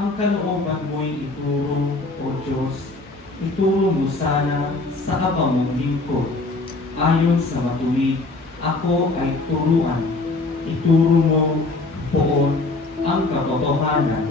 ang kalooban mo'y ituro, O Diyos, ituro mo sana sa abang mong lingkod. Ayon sa matuwid, ako ay turuan. Ituro mo poon ang katotohanan